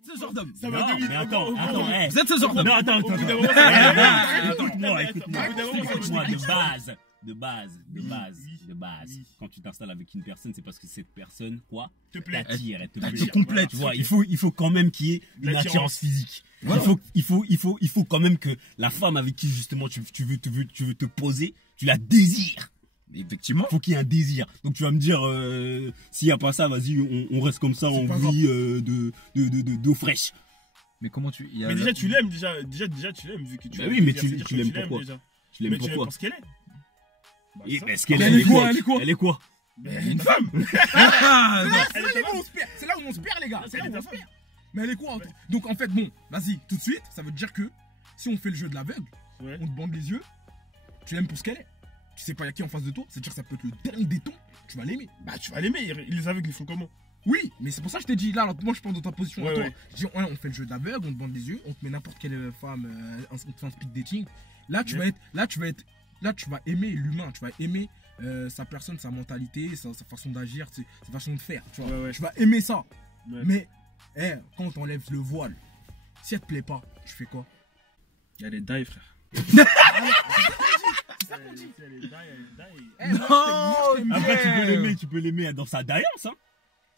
êtes ce genre d'homme. Ça va Non, devenir. mais attends, Vous êtes ce genre d'homme. Non, attends. Écoute-moi, de base. Quand tu t'installes avec une personne, c'est parce que cette personne, quoi, Te plaît. t'attire, elle te Elle plaît. te complète. Tu vois, il faut quand même qu'il y ait une attirance physique. Voilà. Il faut quand même que la femme avec qui justement tu veux te poser, tu la désires. Effectivement. Faut qu'il y ait un désir. Donc tu vas me dire, s'il n'y a pas ça, vas-y, on reste comme ça, on vit d'eau fraîche. Mais comment tu. Mais déjà, tu l'aimes, déjà, tu l'aimes, vu que tu. Bah oui, mais tu l'aimes pourquoi? Tu l'aimes Mais tu l'aimes pourquoi? parce qu'elle est. Bah, Et ça. parce qu'elle Elle est quoi? Elle est quoi? Une femme. Ah, non. C'est là où on se perd, les gars. C'est là Elle où est on ta se perd. Mais elle est quoi? Donc en fait, bon, vas-y, tout de suite, ça veut dire que si on fait le jeu de l'aveugle, Ouais. on te bande les yeux, tu l'aimes pour ce qu'elle est. Tu sais pas, il y a qui en face de toi, c'est-à-dire que ça peut être le dernier des tons, tu vas l'aimer. Bah, tu vas l'aimer. Les aveugles, ils font comment? Oui, mais c'est pour ça que je t'ai dit, là, moi je pense dans ta position à Ouais, toi. ouais. Je dis, ouais, on fait le jeu de l'aveugle, on te bande les yeux, on te met n'importe quelle femme, on te fait un speed dating. Là, tu vas aimer l'humain, tu vas aimer sa personne, sa mentalité, sa façon d'agir, sa façon de faire, tu vois. Ouais, ouais. Tu vas aimer ça. Ouais. Mais, quand on t'enlève le voile, si elle te plaît pas, tu fais quoi? Elle est die, frère. Non. Après, tu peux l'aimer dans sa daillance, hein.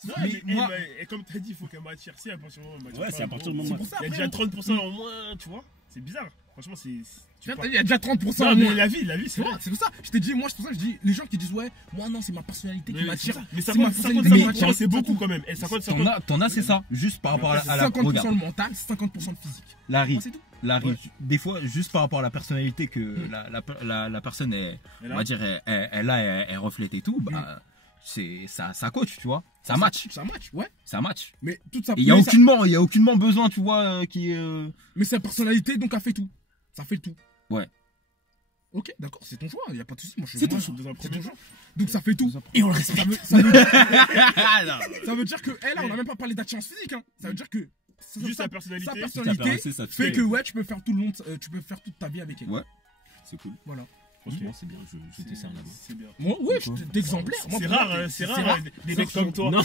Non, Mais mais, moi- et comme tu as dit, il faut qu'elle m'attire. Si à partir du moment où elle m'attire Ouais, pas, c'est à partir du bon, moment. pour ça, Il y a déjà 30% en moins, tu vois. C'est bizarre. Franchement, c'est. Il y a déjà 30% Non, en mais moins. la vie, c'est C'est vrai. vrai, c'est pour ça. Je t'ai dit, moi, c'est pour ça que je dis, les gens qui disent, ouais, moi non, c'est ma personnalité qui Mais m'attire. Mais C'est ma 50, personnalité 50, qui 50, m'attire. c'est beaucoup quand même. Et 50, 50. T'en as, c'est ça. Juste par rapport à la. 50% Regarde, le mental, 50% le physique. Larry. C'est tout. Larry, Ouais. des fois, juste par rapport à la personnalité que la personne est, Et on là, va dire, elle reflète et tout, bah, c'est ça coach, tu vois. Ça match. Ça match, ouais. Ça match. Mais toute sa Et il y a aucunement besoin, tu vois, qui Mais sa personnalité, donc, elle fait tout. Ça fait le tout. Ouais. Ok, d'accord, c'est ton choix, il n'y a pas de souci. Moi, je C'est moi, ton choix, dans un c'est premier ton choix. Donc, ça fait tout. Et on le respecte. Ça veut dire que, là, on n'a même pas parlé d'attirance physique, hein. Ça veut dire que. juste sa sa personnalité. sa Si personnalité t'as ça te fait que, ouais, tu peux faire tout le long, tu peux faire toute ta vie avec elle. Ouais. C'est cool. Voilà. Franchement, c'est bien. Je te sers la main. C'est bien. Moi, ouais, d'exemplaire. Moi, C'est pour moi, rare, c'est rare, des mecs comme toi. Non, Non,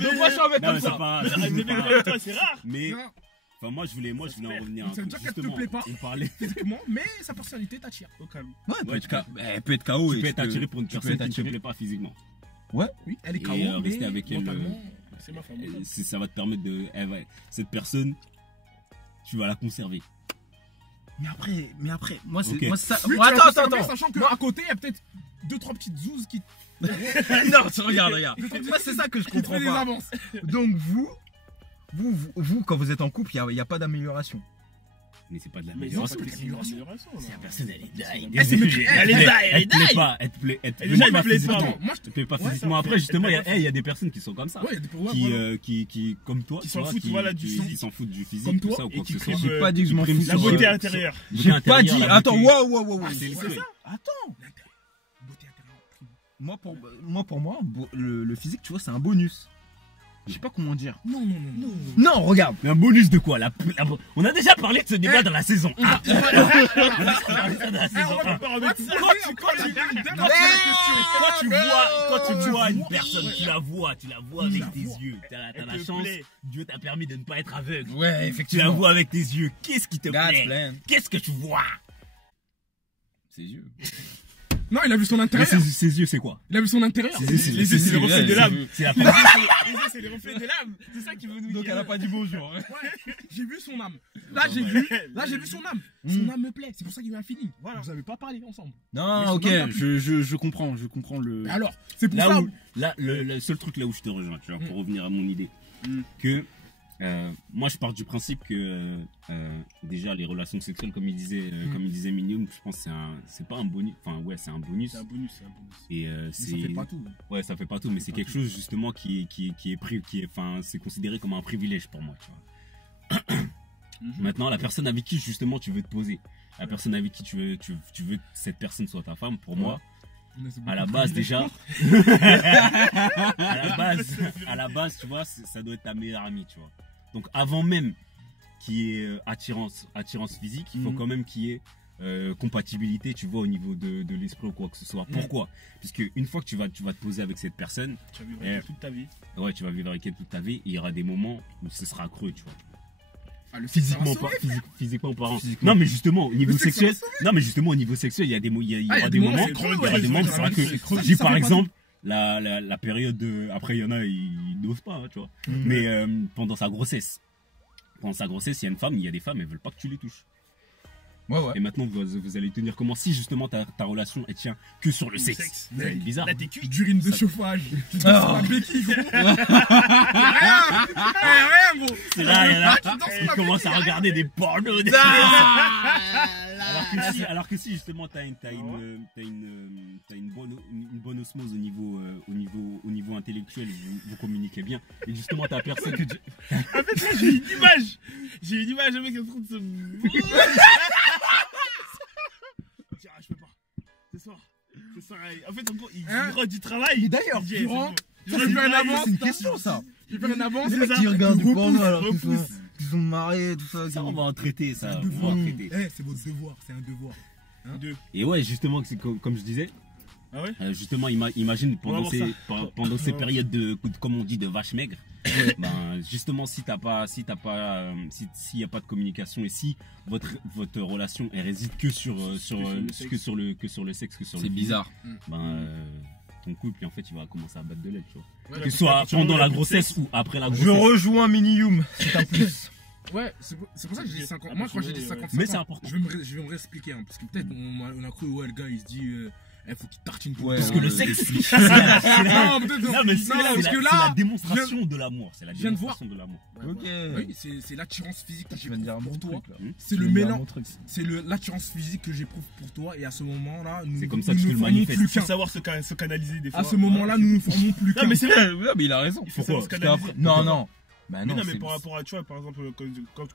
mais moi, je suis un mec non, comme mais c'est ça. pas. des mecs comme toi, c'est rare. Mais Non, enfin, moi, je voulais en revenir. Ça veut dire qu'elle te Justement, plaît pas. On parlait. physiquement, mais sa personnalité t'attire. Au calme. Ouais, Ouais, elle peut être KO. Tu peux être attiré pour une tu peux personne être qui ne te attiré. plaît pas physiquement. Oui, elle est Et, KO, rester mais avec elle, mentalement, C'est ma femme. Ça va te permettre de. Cette personne, tu vas la conserver. Mais après, moi, c'est Ok. moi, c'est ça. Oui, Moi, tu vas attends. conserver, sachant qu'à côté, il y a peut-être 2-3 petites zouzes qui Non, tu regarde. Moi, c'est ça que je te font comprends des pas. avances. Donc, vous, quand vous êtes en couple, il n'y a pas d'amélioration. Mais c'est pas de la Mais meilleure. c'est pas de l'amélioration. La personne, elle est die. Elle s'est Désolé. elle est die, Elle te plaît pas. Elle te plaît déjà, elle me plaît physiquement. pas. Attends, moi, Elle te plaît pas Ouais, physiquement. ça, Après, justement, il elle y a des personnes qui sont comme ça. ouais, il y a des problèmes. Qui, comme toi, Qui tu s'en vois, foutent, voilà, du physique. qui s'en foutent du physique, Comme tout toi, ça ou et quoi qui que ce soit. priment, J'ai pas dit que je m'en prime fous. La sur- beauté intérieure. J'ai pas dit. la Attends, beauté. wow. Ah, c'est le C'est truc. ça. Attends. Beauté intérieure. Pour moi, le physique, tu vois, c'est un bonus. Je sais pas comment dire. Non. Non, regarde. Mais un bonus de quoi On a déjà parlé de ce débat dans la saison 1. On va pas remettre ça. Quand tu vois une personne, tu la vois avec tes yeux. T'as Elle la te chance. plaît. Dieu t'a permis de ne pas être aveugle. Ouais, Tu la effectivement. vois avec tes yeux. Qu'est-ce qui te That's plaît plan. Qu'est-ce que tu vois? Ses yeux. Non, il a vu son Mais intérieur. ses yeux, c'est quoi? Il a vu son intérieur. Ses yeux, Les yeux, c'est les reflets de l'âme. C'est la Les yeux, c'est les reflets de l'âme. C'est ça qu'il veut nous dire. Donc elle a pas dit bonjour. Ouais, j'ai vu son âme. Là, j'ai vu son âme. Son âme me plaît. C'est pour ça qu'il y a eu un feeling. Voilà. Vous avez pas parlé ensemble. Non, Mais ok, son âme, je comprends le. Mais alors, c'est pour Là ça. où, là, le seul truc là où je te rejoins, tu vois, pour revenir à mon idée, que moi je pars du principe que déjà les relations sexuelles, comme il disait Minium, je pense que c'est pas un bonus, enfin ouais, c'est un bonus. C'est un bonus. Et Mais ça fait pas tout. Ouais, ça fait pas tout, mais c'est quelque chose justement c'est considéré comme un privilège pour moi, tu vois. Maintenant, la personne avec qui justement tu veux te poser, la personne avec qui tu veux que cette personne soit ta femme, pour moi, à la base déjà, à la base, tu vois, ça doit être ta meilleure amie, tu vois. Donc avant même qu'il y ait attirance physique, il faut quand même qu'il y ait compatibilité, tu vois, au niveau de l'esprit ou quoi que ce soit. Pourquoi? Puisque une fois que tu vas te poser avec cette personne, Tu vas vivre avec elle toute ta vie. ouais, tu vas vivre avec elle toute ta vie, et il y aura des moments où ce sera creux, tu vois. Ah, le Physiquement, physiquement parlant. Non, mais justement, au niveau Le sexe, sexuel, ça va non, mais justement, au niveau sexuel, il y a des, il y Ah, aura des moments, c'est creux, il y aura des moments, c'est vrai que, c'est creux. je dis Ça par fait pas exemple, la période de, après, il y en a, ils n'osent pas, hein, tu vois. Mais, pendant sa grossesse, il y a une femme, il y a des femmes, elles veulent pas que tu les touches. Ouais, ouais. Et maintenant, vous allez tenir comment si justement ta relation, elle tient que sur le sexe. sexe. C'est bizarre. Là, t'es cuit. D'urine de chauffage. Tu Ah. danses sur la béquille, gros. Y'a rien, gros. C'est là, il y en a, Tu danses sur ils la commencent à béquille, regarder des pornos. Ah. Alors que si justement t'as une bonne osmose au niveau intellectuel, vous communiquez bien, et justement t'as personne que tu... En fait, là, j'ai une image. J'ai une image, un mec en train de se. Ah, je peux pas. Ce soir, en fait, en gros, il Hein rentre du travail. Et d'ailleurs, Il dit, tu c'est rentres, bon. ça, c'est pas une avance. C'est une question, ça. Je vais faire une avance. Les mecs ça. qui regardent du Repousse, porno alors qu'ils repousse. sont mariés, tout ça. Ça on va en traiter, ça, C'est un on va en devoir. traiter. Eh, c'est votre devoir, c'est un devoir. Deux. Et ouais, justement, c'est comme je disais, Ah ouais? justement, imagine On va pendant voir pendant ces Ouais. périodes de, comme on dit, de vache maigre, ben, justement, s'il y a pas de communication, et si votre relation, elle réside que sur le sexe, que sur le sexe, que sur le C'est physique, bizarre. ben, ton couple, en fait, il va commencer à battre de l'aile, tu vois. Ouais, Que ce soit pendant la grossesse ou après la Je grossesse. rejoins Minium, c'est un plus. Ouais, c'est pour ça que j'ai dit 50. Moi, quand j'ai dit 50, Mais c'est important. je vais me réexpliquer, hein, parce que peut-être on a cru, ouais, le gars, il se dit, faut qu'il tartine tout. Ouais, Parce que le ouais. sexe, Non, peut-être non, mais c'est parce que c'est la là, démonstration de l'amour. C'est la je viens de voir. démonstration de l'amour. Ok. oui, c'est l'attirance physique que Tu viens de dire un j'éprouve bon pour toi. truc là. C'est Tu le viens de dire un mélange. bon truc. C'est l'attirance physique que j'éprouve pour toi, et à ce moment-là, nous C'est comme nous ça que je ne te le formons manifeste. plus Faut qu'un. savoir se canaliser des fois. À ce moment-là, nous ne formons plus qu'un. Non, mais c'est vrai. Ouais, mais il a raison. Il faut Pourquoi savoir se Parce canaliser. qu'après- Non, non. Bah Mais non, non, mais c'est- par rapport à, tu vois, par exemple,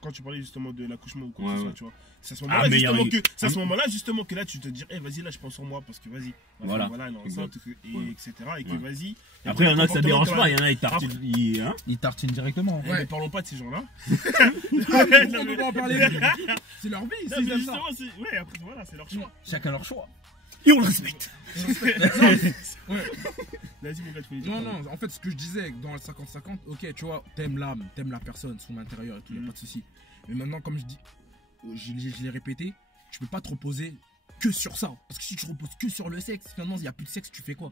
quand tu parlais justement de l'accouchement ou quoi Ouais, que ce soit, ouais. tu vois, c'est à ce Ah, moment-là mais il y a justement eu- que, c'est à ce moment-là justement que là tu te dis, eh, vas-y, là je pense sur moi parce que vas-y, Voilà. voilà, elle est enceinte, et Ouais. etc. Et que Ouais. vas-y. Après, il y en a que ça comportement dérange que pas. la- Il y en a, ils tartinent. Hein il tartine directement. Eh, Ouais. mais parlons pas de ces gens-là. On peut pas en parler. C'est leur vie, Non, c'est mais comme ça. justement, ouais, après voilà, c'est leur choix. Chacun leur choix. Et on le respecte. Ouais. Vas-y, mon gars, tu peux les dire. Non, non, en fait, ce que je disais dans le 50-50, ok, tu vois, t'aimes l'âme, t'aimes la personne, son intérieur et tout, y a pas de souci. Mais maintenant, comme je dis, je l'ai répété, tu peux pas te reposer que sur ça. Parce que si tu te reposes que sur le sexe, finalement, il y a plus de sexe, tu fais quoi?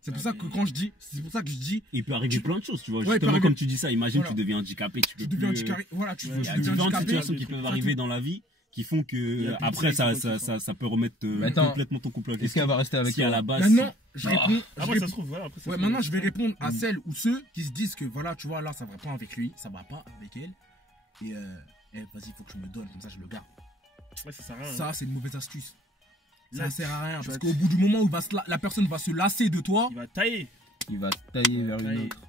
C'est pour ça que quand je dis, c'est pour ça que je dis, Il peut arriver plein de choses, tu vois. Ouais, il peut Justement, arriver- comme tu dis ça, imagine, Voilà. tu deviens handicapé. Tu tu peux deviens plus, handicapé, voilà, tu Ouais, Il y tu a deviens différentes handicapé. situations qui peuvent arriver dans la vie qui font Il y que a plus de après sexe, quoi, ça peut remettre Mais attends, complètement ton couple à Est-ce question. qu'elle va rester avec Si à toi la base, Maintenant, je Ah. réponds. je Après, ça réponds- se trouve, voilà. Après, ça Ouais, se maintenant trouve. je vais répondre à celles ou ceux qui se disent que voilà, tu vois, là ça va pas avec lui, ça va pas avec elle. Et vas-y, faut que je me donne, comme ça je le garde. Ouais, ça sert à rien. Ça, c'est une mauvaise astuce. Ça Là, sert à rien. tu Parce vas- qu'au bout du moment où la personne va se lasser de toi, Il va tailler. il va tailler vers une Tailler. autre.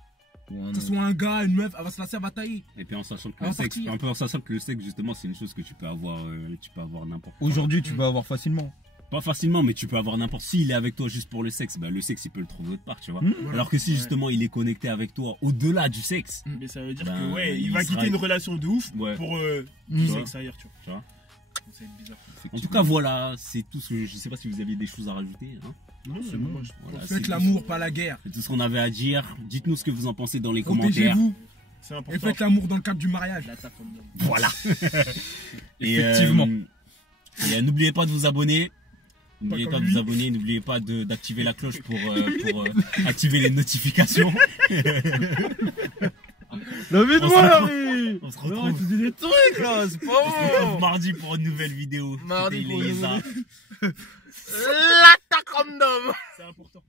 Ou un que ce autre. soit un gars, une meuf, elle va se lasser, elle va tailler. Et puis en sachant que Ah, le sexe, partir. un peu en sachant que le sexe justement c'est une chose que tu peux avoir n'importe. Aujourd'hui, tu Mm. peux avoir facilement. Pas facilement, mais tu peux avoir n'importe. S'il est avec toi juste pour le sexe, bah le sexe il peut le trouver autre part, tu vois. Mm. Voilà. Alors que si Ouais. justement il est connecté avec toi au-delà du sexe, Mais ça veut dire Ben, que, ouais, il il va sera- quitter une relation de ouf ouais. pour Mm. du sexe ailleurs, tu vois. Tu vois. Donc, ça va être bizarre. En tout cas voilà, c'est tout ce que je sais pas si vous aviez des choses à rajouter. Hein. Non, c'est c'est bon. bon. Voilà, Faites c'est l'amour, pas la guerre. tout ce qu'on avait à dire. Dites-nous ce que vous en pensez dans les commentaires. Protégez-vous C'est et important. faites l'amour dans le cadre du mariage. La tape comme d'hab. Voilà. Et, Effectivement. Et n'oubliez pas de vous abonner. N'oubliez Pas pas comme de vous lui. abonner, n'oubliez pas d'activer la cloche pour activer les notifications. La vie de On se moi, retrouve- Larry. On se Non, retrouve, tu dis des trucs là, c'est pas on se retrouve bon. mardi pour une nouvelle vidéo. Mardi C'était pour une Iléisa. L'attaque random. C'est important.